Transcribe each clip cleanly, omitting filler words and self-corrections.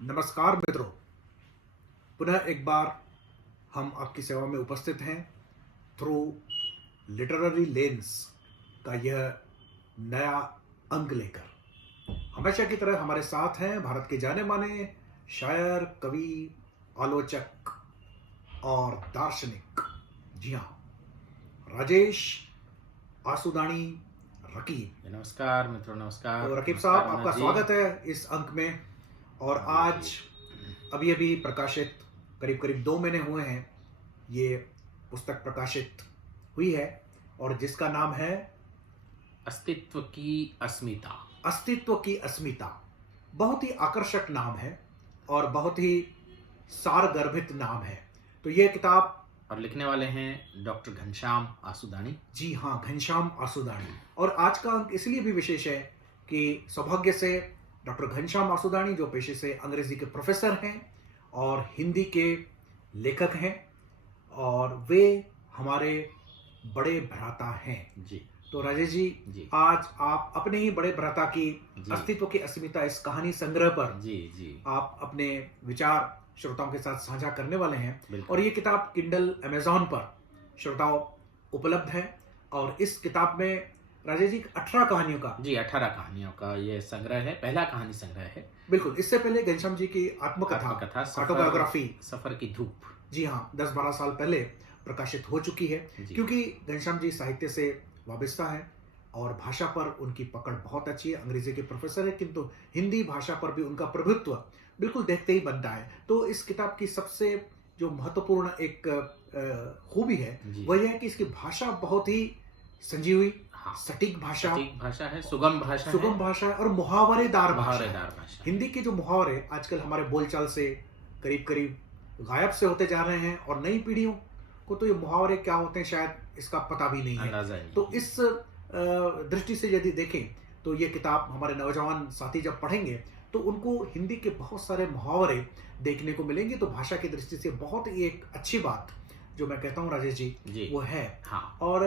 नमस्कार मित्रों, पुनः एक बार हम आपकी सेवा में उपस्थित हैं थ्रू लिटरेरी लेंस का यह नया अंक लेकर। हमेशा की तरह हमारे साथ हैं भारत के जाने माने शायर, कवि, आलोचक और दार्शनिक। जी हाँ, राजेश आसुदानी रकीब। नमस्कार मित्रों, नमस्कार। तो रकीब नमस्कार साहब, मनोज आपका जी। स्वागत है इस अंक में। और आज अभी अभी प्रकाशित करीब करीब 2 महीने हुए हैं ये पुस्तक प्रकाशित हुई है और जिसका नाम है अस्तित्व की अस्मिता। अस्तित्व की अस्मिता। बहुत ही आकर्षक नाम है और बहुत ही सारगर्भित नाम है। तो ये किताब, और लिखने वाले हैं डॉक्टर घनश्याम आसुदानी। जी हाँ, घनश्याम आसुदानी। और आज का अंक इसलिए भी विशेष है कि सौभाग्य से डॉक्टर घनश्याम आसुदानी, जो पेशे से अंग्रेजी के प्रोफेसर हैं और हिंदी के लेखक हैं, और वे हमारे बड़े भ्राता हैं। जी तो राजेश जी, आज आप अपने ही बड़े भ्राता की अस्तित्व की अस्मिता इस कहानी संग्रह पर जी आप अपने विचार श्रोताओं के साथ साझा करने वाले हैं। और और ये किताब किंडल अमेज़न पर श्रोताओं उपलब्ध है। और इस किताब में राजेश जी 18 कहानियों का 18 कहानियों का ये संग्रह है, पहला कहानी संग्रह है। बिल्कुल। इससे पहले घनश्याम जी की आत्मकथा ऑटोबायोग्राफी, सफर की धूप, जी हाँ, 10-12 साल पहले प्रकाशित हो चुकी है। क्योंकि घनश्याम जी साहित्य से वाबस्ता है और भाषा पर उनकी पकड़ बहुत अच्छी है। अंग्रेजी के प्रोफेसर है, किंतु हिंदी भाषा पर भी उनका प्रभुत्व बिल्कुल देखते ही बनता है। तो इस किताब की सबसे जो महत्वपूर्ण एक खूबी है वह यह है कि इसकी भाषा बहुत ही संजी हुई, सटीक भाषा है, सुगम भाषा है और मुहावरेदार भाषा। हिंदी के जो मुहावरे आजकल हमारे बोलचाल से करीब करीब गायब से होते जा रहे हैं और नई पीढ़ियों को तो ये मुहावरे क्या होते हैं शायद इसका पता भी नहीं है। तो इस दृष्टि से यदि देखें तो ये किताब हमारे नौजवान साथी जब पढ़ेंगे तो उनको हिंदी के बहुत सारे मुहावरे देखने को मिलेंगे। तो भाषा की दृष्टि से बहुत ही एक अच्छी बात जो मैं कहता हूँ राजेश जी, वो है। हाँ, और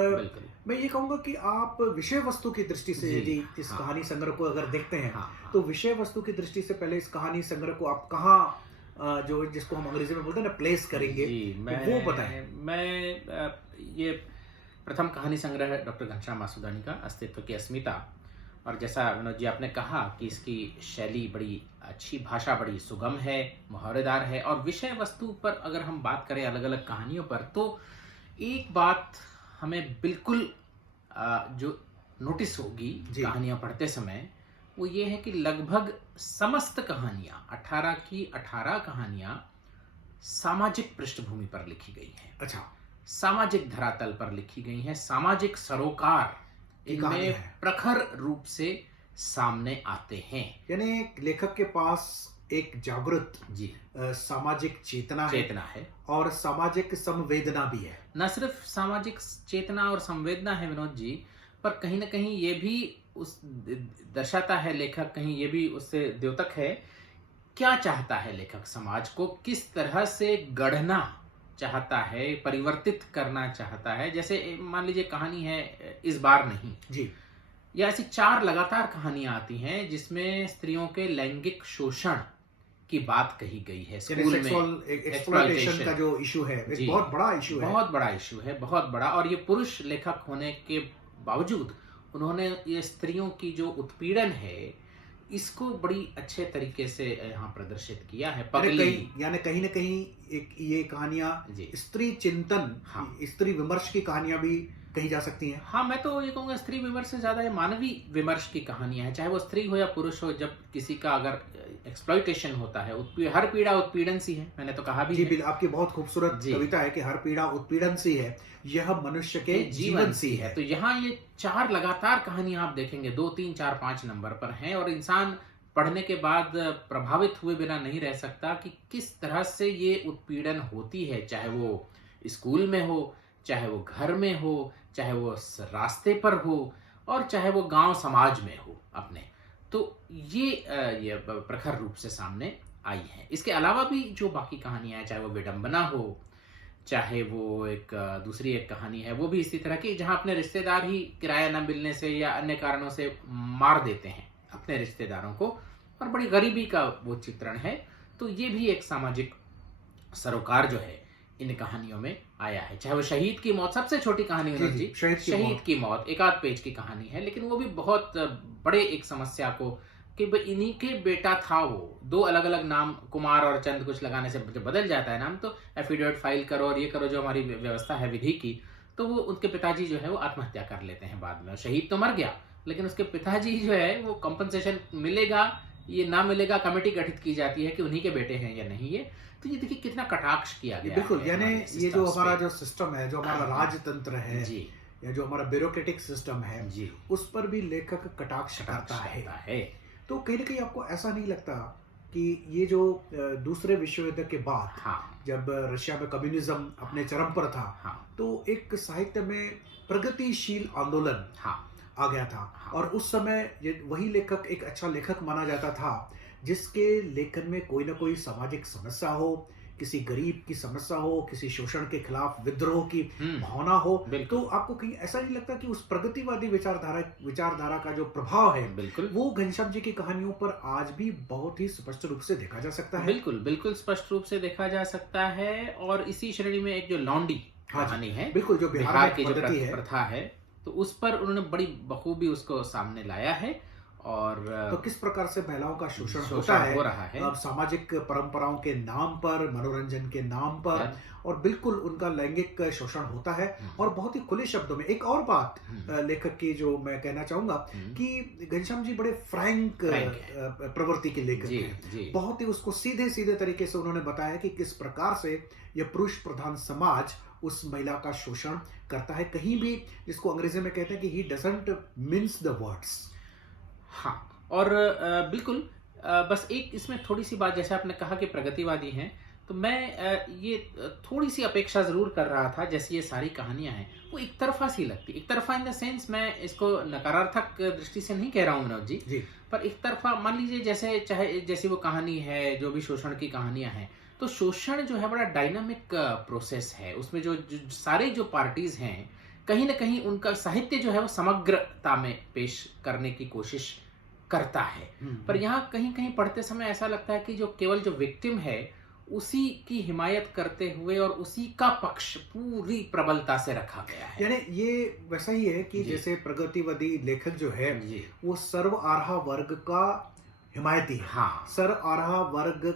मैं ये कहूँगा कि आप विषय वस्तु की दृष्टि से यदि इस कहानी संग्रह को अगर देखते हैं तो विषय वस्तु की दृष्टि से पहले इस कहानी संग्रह को आप कहाँ जो जिसको हम अंग्रेजी में बोलते हैं ना प्लेस करेंगे, तो वो बताएं। मैं ये प्रथम कहानी संग्रह है डॉक्टर घनश्याम आसुदानी का, अस्तित्व की अस्मिता। और जैसा मनोज जी आपने कहा कि इसकी शैली बड़ी अच्छी, भाषा बड़ी सुगम है, मुहावरेदार है। और विषय वस्तु पर अगर हम बात करें अलग अलग कहानियों पर, तो एक बात हमें बिल्कुल जो नोटिस होगी कहानियां पढ़ते समय, वो ये है कि लगभग समस्त कहानियां, 18 की 18 कहानियां सामाजिक पृष्ठभूमि पर लिखी गई हैं। अच्छा, सामाजिक धरातल पर लिखी गई हैं। सामाजिक सरोकार इनमें प्रखर रूप से सामने आते हैं। यानी लेखक के पास एक जागृत सामाजिक चेतना है और सामाजिक संवेदना भी है। न सिर्फ सामाजिक चेतना और संवेदना है विनोद जी, पर कहीं ना कहीं ये भी उस दर्शाता है लेखक, कहीं ये भी उससे द्योतक है क्या चाहता है लेखक, समाज को किस तरह से गढ़ना चाहता है, परिवर्तित करना चाहता है। जैसे मान लीजिए कहानी है इस बार नहीं जी, या ऐसी 4 लगातार कहानियां आती हैं जिसमें स्त्रियों के लैंगिक शोषण की बात कही गई है। स्कूल में एक्सप्लॉयटेशन का जो इशू है, एक बहुत बड़ा इशू है, बहुत बड़ा। और ये पुरुष लेखक होने के बावजूद उन्होंने ये स्त्रियों की जो उत्पीड़न है इसको बड़ी अच्छे तरीके से यहाँ प्रदर्शित किया है। यानी कहीं ना कहीं एक ये कहानियां स्त्री चिंतन, स्त्री विमर्श की कहानियां भी कही जा सकती हैं। हाँ, मैं तो ये कहूँगा स्त्री विमर्श से ज्यादा मानवीय विमर्श की कहानियां हैं, चाहे वो स्त्री हो या पुरुष हो। जब किसी का अगर एक्सप्लॉयटेशन होता है, हर पीड़ा उत्पीड़न सी है, मैंने तो कहा भी जी। आपकी बहुत खूबसूरत कविता है कि हर पीड़ा उत्पीड़न सी है, यह मनुष्य के जीवन सी है। तो यहाँ ये 4 लगातार कहानियां आप देखेंगे 2, 3, 4, 5 नंबर पर हैं और इंसान पढ़ने के बाद प्रभावित हुए बिना नहीं रह सकता कि किस तरह से ये उत्पीड़न होती है, चाहे वो स्कूल में हो, चाहे वो घर में हो, चाहे वो रास्ते पर हो और चाहे वो गांव समाज में हो अपने। तो ये प्रखर रूप से सामने आई है। इसके अलावा भी जो बाकी कहानियां हैं, चाहे वो विडंबना हो, चाहे वो एक दूसरी एक कहानी है, वो भी इसी तरह की, जहां अपने रिश्तेदार ही किराया न मिलने से या अन्य कारणों से मार देते हैं अपने रिश्तेदारों को और बड़ी गरीबी का वो चित्रण है। तो ये भी एक सामाजिक सरोकार जो है इन कहानियों में आया है। चाहे वो शहीद की मौत, सबसे छोटी कहानी जी, विनोद जी, जी, शहीद की शहीद मौत। की मौत एक आध पेज की कहानी है, लेकिन वो भी बहुत बड़े एक समस्या को कि भाई इन्हीं के बेटा था वो। दो अलग अलग नाम कुमार और चंद कुछ लगाने से जब बदल जाता है नाम, तो एफिडेविट फाइल करो और ये करो जो हमारी व्यवस्था है विधि की, तो वो उनके पिताजी जो है वो आत्महत्या कर लेते हैं बाद में। और शहीद तो मर गया, लेकिन उसके पिताजी जो है वो कंपनसेशन मिलेगा ये ना मिलेगा, कमेटी गठित की जाती है कि उन्हीं के बेटे हैं या नहीं ये। तो ये देखिए कितना कटाक्ष किया ये गया बिल्कुल, है यानी हमारे ये जो सिस्टम्स हमारा पे। जो सिस्टम है, जो हमारा राजतंत्र है, जी या जो हमारा ब्यूरोक्रेटिक सिस्टम है, जी, उस पर भी लेखक कटाक्ष करता है। है। तो कहीं ना कहीं आपको ऐसा नहीं लगता कि ये जो दूसरे विश्व युद्ध के बाद, हाँ जब रशिया में कम्युनिज्म अपने चरम पर था, हाँ तो एक साहित्य में प्रगतिशील आंदोलन हाँ आ गया था। हाँ। और उस समय ये वही लेखक एक अच्छा लेखक माना जाता था जिसके लेखन में कोई ना कोई सामाजिक समस्या हो, किसी गरीब की समस्या हो, किसी शोषण के खिलाफ विद्रोह की भावना हो। बिल्कुल। तो आपको कहीं ऐसा नहीं लगता कि उस प्रगतिवादी विचारधारा का जो प्रभाव है बिल्कुल वो घनश्याम जी की कहानियों पर आज भी बहुत ही स्पष्ट रूप से देखा जा सकता है? बिल्कुल बिल्कुल स्पष्ट रूप से देखा जा सकता है। और इसी श्रेणी में एक जो लौंडी हाँ जी, कहानी है, बिल्कुल, जो बिहार बिहार में की जो पद्धति है। प्रथा है, तो उस पर उन्होंने बड़ी बखूबी उसको सामने लाया है। और तो किस प्रकार से महिलाओं का शोषण होता शोषण है हो रहा है। अब सामाजिक परंपराओं के नाम पर, मनोरंजन के नाम पर, है। और बिल्कुल उनका लैंगिक शोषण होता है। और बहुत ही खुले शब्दों में एक और बात लेखक की जो मैं कहना चाहूंगा कि घनश्याम जी बड़े फ्रैंक प्रवृत्ति के लेखक जी, हैं। जी। बहुत ही उसको सीधे सीधे तरीके से उन्होंने बताया कि किस प्रकार से यह पुरुष प्रधान समाज उस महिला का शोषण करता है। कहीं भी, जिसको अंग्रेजी में कहते हैं कि he doesn't means the words. हाँ, और बिल्कुल बस एक इसमें थोड़ी सी बात, जैसे आपने कहा कि प्रगतिवादी हैं, तो मैं ये थोड़ी सी अपेक्षा जरूर कर रहा था। जैसे ये सारी कहानियां हैं वो एक तरफा सी लगती, एक तरफा इन द सेंस, मैं इसको नकारात्मक दृष्टि से नहीं कह रहा हूँ विनोद जी, पर एक तरफा मान लीजिए, जैसे चाहे जैसी वो कहानी है, जो भी शोषण की कहानियां हैं, तो शोषण जो है बड़ा डायनामिक प्रोसेस है। उसमें जो सारे जो पार्टीज हैं, कहीं ना कहीं उनका साहित्य जो है वो समग्रता में पेश करने की कोशिश करता है। पर यहाँ कहीं कहीं पढ़ते समय ऐसा लगता है कि जो केवल जो विक्टिम है उसी की हिमायत करते हुए और उसी का पक्ष पूरी प्रबलता से रखा गया है। यानी ये वैसा ही है कि जी। जैसे प्रगतिवादी लेखक जो है जी। वो सर्व आरहा वर्ग का हिमायती है। हाँ। सर्व आरहा वर्ग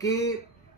के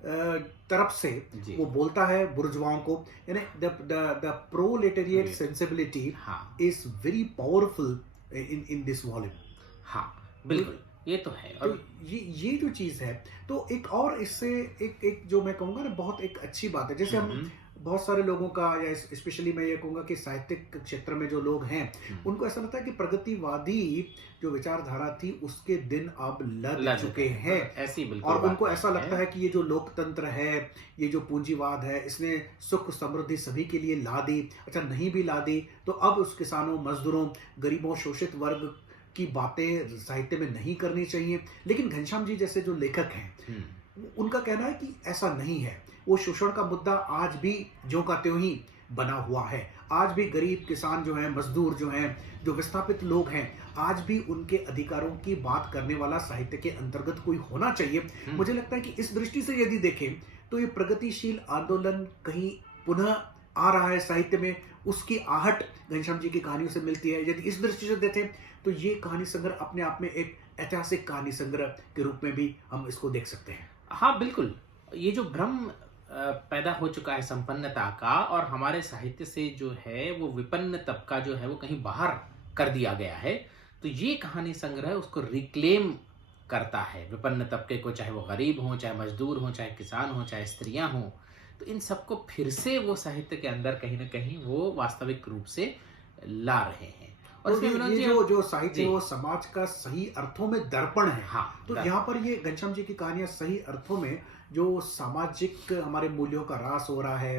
तरफ से जी। वो बोलता है बुर्जुआओं को। यानी द प्रोलेटेरिएट जी। सेंसिबिलिटी हाँ is very powerful in this volume. हाँ बिल्कुल, ये तो है। तो और ये जो चीज है, तो एक और इससे एक जो मैं कहूंगा ना, बहुत एक अच्छी बात है। जैसे हम बहुत सारे लोगों का, या स्पेशली मैं ये कहूंगा कि साहित्यिक क्षेत्र में जो लोग हैं, उनको ऐसा लगता है कि प्रगतिवादी जो विचारधारा थी उसके दिन अब लग चुके हैं। ऐसी बिल्कुल और उनको बात ऐसा लगता है कि ये जो लोकतंत्र है, ये जो पूंजीवाद है, इसने सुख समृद्धि सभी के लिए ला दी। अच्छा, नहीं भी ला दी तो अब उस किसानों, मजदूरों, गरीबों, शोषित वर्ग की बातें साहित्य में नहीं करनी चाहिए। लेकिन घनश्याम जी जैसे जो लेखक हैं, उनका कहना है कि ऐसा नहीं है। वो शोषण का मुद्दा आज भी ज्यों का त्यों ही बना हुआ है। आज भी गरीब किसान जो हैं, मजदूर जो हैं, जो विस्थापित लोग हैं, आज भी उनके अधिकारों की बात करने वाला साहित्य के अंतर्गत कोई होना चाहिए। मुझे लगता है कि इस दृष्टि से यदि देखें तो ये प्रगतिशील आंदोलन कहीं पुनः आ रहा है साहित्य में, उसकी आहट घनश्याम जी की कहानियों से मिलती है। यदि इस दृष्टि से देखें तो ये कहानी संग्रह अपने आप में एक ऐतिहासिक कहानी संग्रह के रूप में भी हम इसको देख सकते हैं। हाँ बिल्कुल, ये जो भ्रम पैदा हो चुका है संपन्नता का, और हमारे साहित्य से जो है वो विपन्न तबका जो है वो कहीं बाहर कर दिया गया है, तो ये कहानी संग्रह उसको रिक्लेम करता है विपन्न तबके को, चाहे वो गरीब हो, चाहे मजदूर हो, चाहे किसान हो, चाहे स्त्रियां हो। तो इन सबको फिर से वो साहित्य के अंदर कहीं ना कहीं वो वास्तविक रूप से ला रहे हैं। और तो इसमें ये जो साहित्य है वो समाज का सही अर्थों में दर्पण है। हाँ, तो यहाँ पर ये घनश्याम जी की कहानियां सही अर्थों में जो सामाजिक हमारे मूल्यों का ह्रास हो रहा है,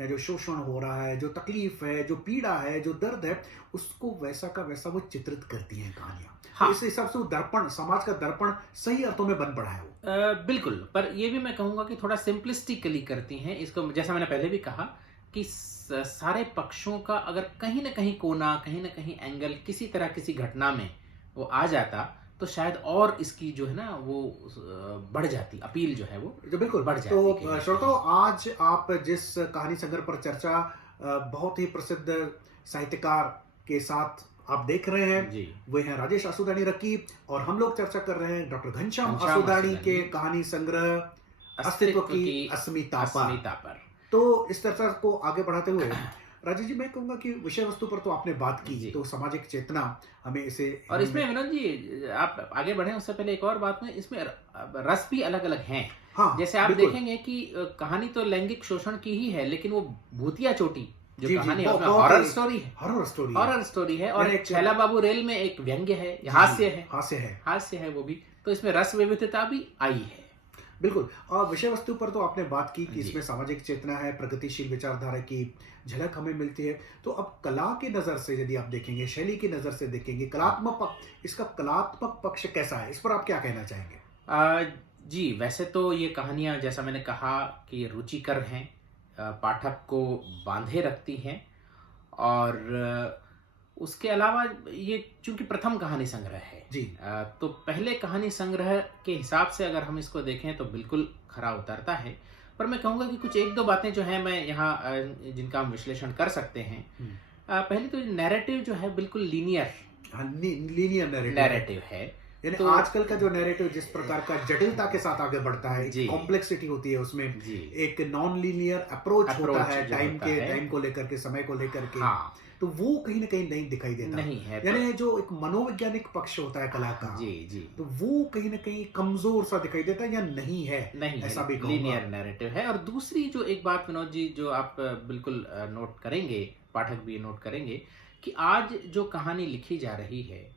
या जो शोषण हो रहा है, जो तकलीफ है, जो पीड़ा है, जो दर्द है, उसको वैसा का वैसा वो चित्रित करती हैं कहानियां। हाँ। तो इस हिसाब से वो दर्पण, समाज का दर्पण सही अर्थों में बन पड़ा है वो। बिल्कुल, पर ये भी मैं कहूंगा कि थोड़ा सिंपलिस्टिकली करती हैं इसको। जैसा मैंने पहले भी कहा कि सारे पक्षों का अगर कहीं ना कहीं कोना, कहीं ना कहीं एंगल किसी तरह किसी घटना में वो आ जाता, तो तो शायद और इसकी जो है ना वो बढ़ जाती, अपील जो है वो जो बिल्कुल बढ़ जाती तो कहीं ना श्रोताओ, कहीं। आज आप जिस कहानी संग्रह पर चर्चा बहुत ही प्रसिद्ध साहित्यकार के साथ आप देख रहे हैं, जी। वे हैं राजेश आसुदानी रकीब, और हम लोग चर्चा कर रहे हैं डॉक्टर घनश्याम घनश्याम आसुदानी के आसुदानी कहानी संग्रह अस्तित्व अस्तित्व की की अस्मिता पर। अस्मिता पर। तो इस चर्चा को आगे बढ़ाते हुए राजेश जी, मैं कहूंगा कि विषय वस्तु पर तो आपने बात की, जी। तो सामाजिक चेतना हमें इसे और इसमें विनोद जी आप आगे बढ़े उससे पहले एक और बात में, इसमें रस भी अलग अलग हैं। हाँ जैसे आप बिल्कुल। देखेंगे कि कहानी तो लैंगिक शोषण की ही है, लेकिन वो भूतिया चोटी जो जी, जी, कहानी है बहुत- उसमें बहुत हॉरर ही- स्टोरी है। हॉरर स्टोरी हॉरर स्टोरी है, और यानी एक छैला बाबू रेल में एक व्यंग्य है, जी, हास्य है, हास्य है, हास्य है वो भी। तो इसमें रस विविधता भी आई है। बिल्कुल। और विषय वस्तु पर तो आपने बात की कि जी। इसमें सामाजिक चेतना है, प्रगतिशील विचारधारा की झलक हमें मिलती है। तो अब कला की नजर से यदि आप देखेंगे, शैली की नजर से देखेंगे, कलात्मक इसका कलात्मक पक्ष कैसा है, इस पर आप क्या कहना चाहेंगे? जी, वैसे तो ये कहानियाँ जैसा मैंने कहा कि रुचिकर हैं, पाठक को बांधे रखती हैं, और उसके अलावा ये चूंकि प्रथम कहानी संग्रह है जी। तो पहले कहानी संग्रह के हिसाब से अगर हम इसको देखें तो बिल्कुल खरा उतरता है। पर मैं कहूँगा कि कुछ एक दो बातें जो हैं मैं यहाँ जिनका हम विश्लेषण कर सकते हैं। पहले तो नैरेटिव जो है बिल्कुल लीनियर लीनियर नैरेटिव है। यानी तो आजकल का जो नैरेटिव जिस प्रकार का जटिलता के साथ आगे बढ़ता है, जी। कॉम्प्लेक्सिटी होती है उसमें, जी। एक नॉन लीनियर अप्रोच होता है जो होता है। टाइम को लेकर के, समय को लेकर के, हाँ, तो वो कहीं ना कहीं नहीं दिखाई देता। नहीं है यानी जो एक मनोवैज्ञानिक पक्ष होता है कला का, जी जी तो वो कहीं ना कहीं कमजोर सा दिखाई देता है, या नहीं है, नहीं ऐसा है, भी कहूंगा। लीनियर नैरेटिव है। और दूसरी जो एक बात विनोद जी जो आप बिल्कुल नोट करेंगे, पाठक भी नोट करेंगे, कि आज जो कहानी लिखी जा रही है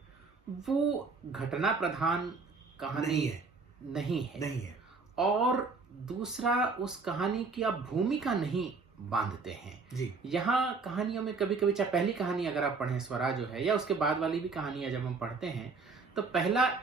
वो घटना प्रधान कहानी नहीं है। नहीं है। और दूसरा, उस कहानी की आप भूमिका नहीं बांधते हैं जी। यहाँ कहानियों में कभी कभी, चाहे पहली कहानी अगर आप पढ़ें स्वरा जो है, या उसके बाद वाली भी कहानियां जब हम पढ़ते हैं, तो पहला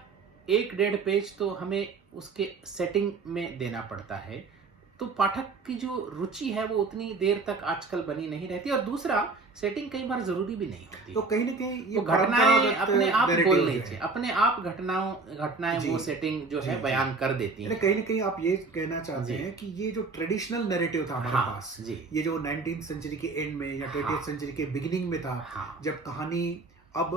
1-1.5 पेज तो हमें उसके सेटिंग में देना पड़ता है। तो पाठक की जो रुचि है वो उतनी देर तक आजकल बनी नहीं रहती। और दूसरा, सेटिंग कई बार जरूरी भी नहीं होती। तो कहीं ना कहीं ये वो घटनाएं परंपरागत अपने आप narrative बोल जो रही है। थी, अपने आप घटनाएं जी। वो सेटिंग जो जी, है जी। बयान कर देती यानी हैं। कहीं ना कहीं आप ये कहना चाहते जी। हैं कि ये जो ट्रेडिशनल नैरेटिव था हमारे हाँ, पास, जी। ये जो 19th सेंचुरी के एंड में या 20th हाँ। सेंचुरी के बिगिनिंग में था, हाँ, जब कहानी अब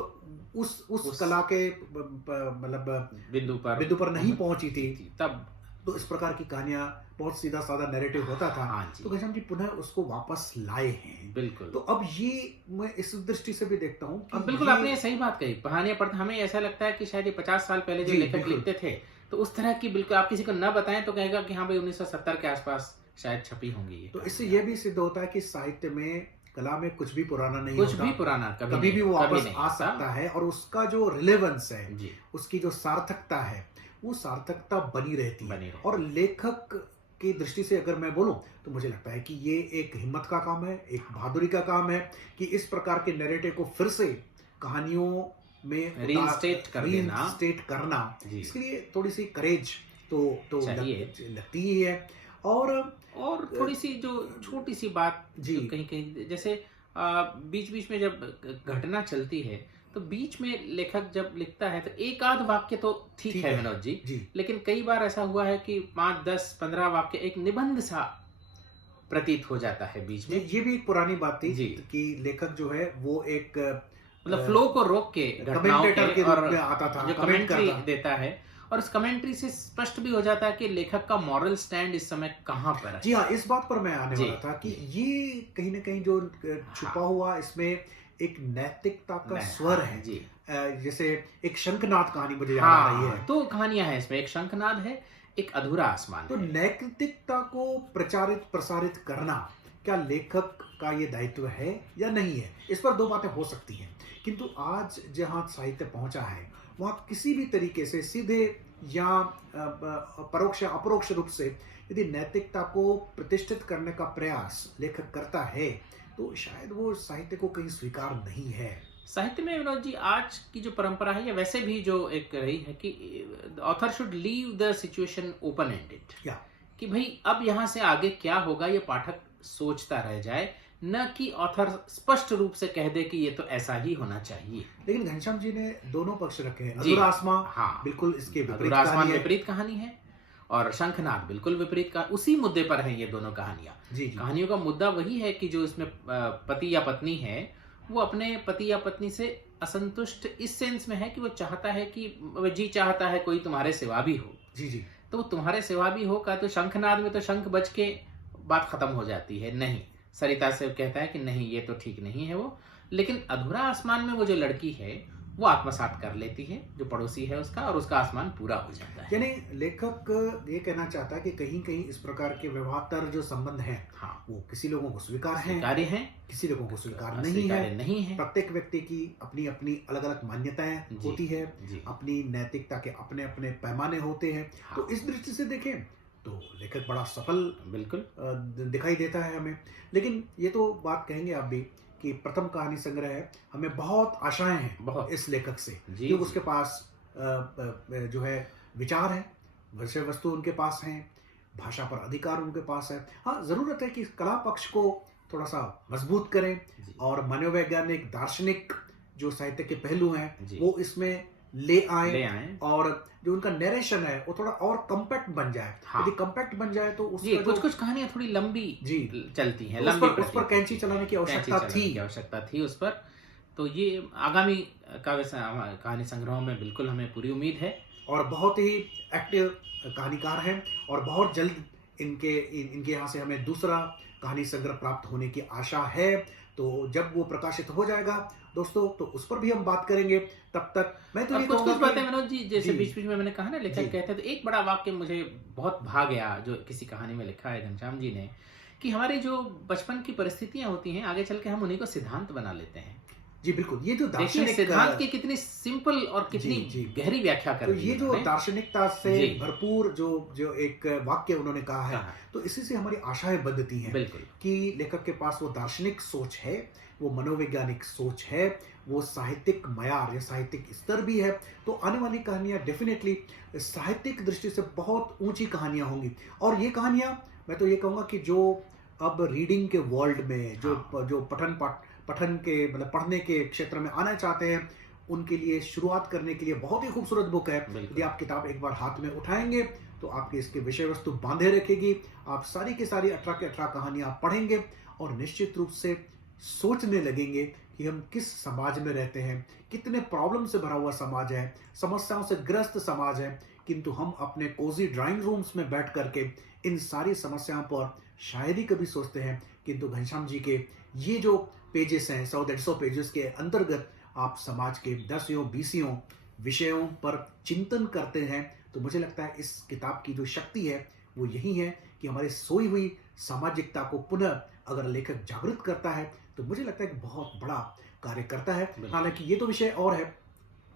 उस कला के मतलब बिंदु पर नहीं पहुंची थी, तब तो इस प्रकार की कहानियां बहुत सीधा साधा नैरेटिव होता था। हाँ जी। तो घनश्याम जी पुनः उसको वापस लाए हैं। बिल्कुल। तो अब ये मैं इस दृष्टि से भी देखता हूँ कि अब बिल्कुल आपने ये सही बात कही। कहानियां पढ़ते हमें ऐसा लगता है कि शायद ये 50 साल पहले जो जी, लेखक बिल्कुल। लिखते थे, तो उस तरह की बिल्कुल आप किसी को न बताएं तो कहेगा कि हाँ भाई 1970 के आसपास शायद छपी होंगी ये तो इससे कहानियां। ये भी सिद्ध होता है कि साहित्य में, कला में कुछ भी पुराना नहीं कुछ होता, भी पुराना कभी भी वो वापस नहीं आ होता। सकता है, और उसका जो रिलेवेंस है, जी, उसकी जो सार्थकता है, वो सार्थकता बनी रहती है। बनी रहती और लेखक की दृष्टि से अगर मैं बोलूं, तो मुझे लगता है कि ये एक हिम्मत का काम है, एक बहादुरी का काम है कि इस प्रकार के नैरेटिव को फिर से कहानियों में Reinstate कर देना। reinstate करना, जी। इसके लिए थोड़ी सी करेज तो चाहिए। लगती ही है। और थोड़ी सी जो छोटी सी बात जी। जो कहीं कहीं जैसे बीच बीच में जब घटना चलती है, तो बीच में लेखक जब लिखता है तो एक आध वाक्य तो ठीक है विनोद जी, लेकिन कई बार ऐसा हुआ है कि 5, 10, 15 वाक्य एक निबंध सा प्रतीत हो जाता है बीच में। ये भी एक पुरानी बात थी जी। कि लेखक जो है वो एक मतलब फ्लो को रोक के घटनाओं कमेंटेटर के और रूप में आता था, जो कमेंट कमेंट्री करता। देता है, और उस कमेंट्री से स्पष्ट भी हो जाता है कि लेखक का मॉरल स्टैंड इस समय कहाँ पर है। जी हाँ, इस बात पर मैं आने जी, वाला था कि जी। ये कहीं ना कहीं जो छुपा हुआ इसमें एक नैतिकता का स्वर है। जी। जैसे एक शंखनाद कहानी मुझे याद आ रही है। तो कहानियां हैं इसमें, एक शंखनाद है, एक अधूरा आसमान तो है। नैतिकता को प्रसारित करना क्या लेखक का ये दायित्व है या नहीं है, इस पर दो बातें हो सकती हैं। किंतु आज जहां साहित्य पहुंचा है, वहां किसी भी तरीके से सीधे या परोक्ष अपरोक्ष रूप से यदि नैतिकता को प्रतिष्ठित करने का प्रयास लेखक करता है, तो शायद वो साहित्य को कहीं स्वीकार नहीं है। साहित्य में विनोद जी आज की जो परंपरा है, या वैसे भी जो एक रही है कि author should leave the situation open ended, या कि भाई अब यहाँ से आगे क्या होगा ये पाठक सोचता रह जाए, न कि ऑथर स्पष्ट रूप से कह दे कि ये तो ऐसा ही होना चाहिए। लेकिन घनश्याम जी ने दोनों पक्ष रखे हैं। जी। अधूरा आसमां हाँ, बिल्कुल इसके विपरीत अधूरा आसमान कहानी है। विपरीत कहानी है और शंखनाद बिल्कुल विपरीत का उसी मुद्दे पर है ये दोनों कहानियां। जी जी कहानियों का मुद्दा वही है कि जो इसमें पति या पत्नी है वो अपने पति या पत्नी से असंतुष्ट इस सेंस में है कि वो चाहता है कि वो जी चाहता है कोई तुम्हारे सिवा भी हो। जी जी तो वो तुम्हारे सिवा भी हो का तो शंखनाद में तो शंख बज के बात खत्म हो जाती है। नहीं, सरिता से कहता है कि नहीं ये तो ठीक नहीं है वो। लेकिन अधूरा आसमान में वो जो लड़की है वो आत्मसात कर लेती है जो पड़ोसी है उसका, और उसका आसमान पूरा हो जाता है। यानी लेखक ये कहना चाहता है कि कहीं कहीं इस प्रकार के व्यवहार जो संबंध हैं हाँ, वो किसी लोगों को स्वीकार हैं, स्वीकार्य है, किसी लोगों को स्वीकार नहीं अस्वीकार्य है। नहीं है। प्रत्येक व्यक्ति की अपनी अपनी अलग अलग मान्यताएं जी, होती है, जी। अपनी नैतिकता के अपने अपने पैमाने होते हैं। हाँ। तो इस दृष्टि से देखें तो लेखक बड़ा सफल बिल्कुल दिखाई देता है हमें। लेकिन ये तो बात कहेंगे आप भी कि प्रथम कहानी संग्रह है, हमें बहुत आशाएं हैं बहुत। इस लेखक से, जी, क्योंकि जी। उसके पास जो है विचार है, विषय वस्तु उनके पास हैं, भाषा पर अधिकार उनके पास है। हाँ, जरूरत है कि कला पक्ष को थोड़ा सा मजबूत करें जी। और मनोवैज्ञानिक दार्शनिक जो साहित्य के पहलू हैं जी। वो इसमें ले ले आए, आए। और जो उनका नरेशन है वो थोड़ा और कम्पैक्ट बन जाए। हाँ। यदि कम्पैक्ट बन जाए तो जी, उसका कुछ कुछ कहानियां थोड़ी लंबी जी चलती हैं, उस लंबी पर प्रतीत कैंची होती चलाने की हैं। आवश्यकता कैंची थी। चलाने की आवश्यकता थी उस पर। तो ये आगामी कहानी संग्रहों में बिल्कुल हमें पूरी उम्मीद है। और बहुत ही एक्टिव कहानीकार हैं और बहुत जल्द इनके यहाँ से हमें दूसरा कहानी संग्रह प्राप्त होने की आशा है। तो जब वो प्रकाशित हो जाएगा दोस्तों तो उस पर भी हम बात करेंगे। तब तक मैं तो और ये कुछ कहूंगा कुछ बातें कि मनोज जी, जैसे जी। बीच बीच में मैंने कहा ना जी। लेखक कहते हैं, तो एक बड़ा वाक्य मुझे बहुत भा गया जो किसी कहानी में लिखा है घनश्याम जी ने, कि हमारी जो बचपन की परिस्थितियां होती हैं आगे चल के हम उन्हीं को सिद्धांत बना लेते हैं। जी बिल्कुल, ये जो देखिए दार्शनिक सिद्धांत की कितनी सिंपल और कितनी जी। गहरी व्याख्या कर तो दी ये है जो उन्होंने। दार्शनिकता से जी। भरपूर जो एक वाक्य उन्होंने कहा है, हाँ, तो इसी से हमारी आशाएं बंधती हैं बिल्कुल। कि लेखक के पास वो दार्शनिक सोच है, वो मनोवैज्ञानिक सोच है, वो साहित्यिक मयार या साहित्यिक स्तर भी है। तो आने वाली कहानियां डेफिनेटली साहित्यिक दृष्टि से बहुत ऊंची कहानियां होंगी। और ये कहानियां मैं तो ये कहूंगा कि जो अब रीडिंग के वर्ल्ड में जो पठन के मतलब पढ़ने के क्षेत्र में आना चाहते हैं उनके लिए शुरुआत करने के लिए बहुत ही खूबसूरत बुक है। बिल्कुल। यदि आप किताब एक बार हाथ में उठाएंगे तो आपके इसके विषय वस्तु बांधे रखेगी। आप सारी की सारी 18 के 18 कहानियां पढ़ेंगे और निश्चित रूप से सोचने लगेंगे कि हम किस समाज में रहते हैं, कितने प्रॉब्लम से भरा हुआ समाज है, समस्याओं से ग्रस्त समाज है, किंतु हम अपने कोजी ड्राइंग रूम्स में बैठ करके इन सारी समस्याओं पर शायद ही कभी सोचते हैं। किंतु घनश्याम जी के ये जो पेजेस हैं 100-150 पेजेस के अंतर्गत आप समाज के 10-20 विषयों पर चिंतन करते हैं। तो मुझे लगता है इस किताब की जो शक्ति है वो यही है कि हमारी सोई हुई सामाजिकता को पुनः अगर लेखक जागृत करता है तो मुझे लगता है कि बहुत बड़ा कार्य करता है। हालांकि ये तो विषय और है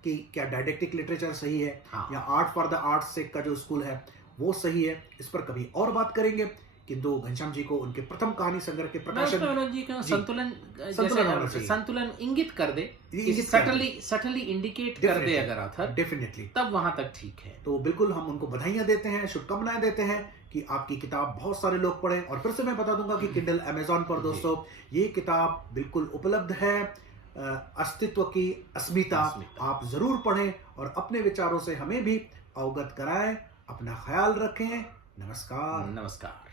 कि क्या डायडेक्टिक लिटरेचर सही है हाँ। या आर्ट फॉर द आर्ट्स से का जो स्कूल है वो सही है, इस पर कभी और बात करेंगे। किंतु घनश्याम जी को उनके प्रथम कहानी संग्रह के प्रकाशन मनोज जी का जी। संतुलन संतुलन होना जैसे चाहिए। संतुलन इंगित कर दे, इंगित कर दे। सटली इंडिकेट कर दे अगर ऑथर, डेफिनेटली, तब वहां तक ठीक है। तो बिल्कुल हम उनको बधाइयां देते हैं, शुभकामनाएं देते हैं कि आपकी किताब बहुत सारे लोग पढ़ें। और फिर से मैं बता दूंगा कि किंडल अमेजॉन पर दोस्तों ये किताब बिल्कुल उपलब्ध है। अस्तित्व की अस्मिता आप जरूर पढ़ें और अपने विचारों से हमें भी अवगत कराएं। अपना ख्याल रखें। नमस्कार। नमस्कार।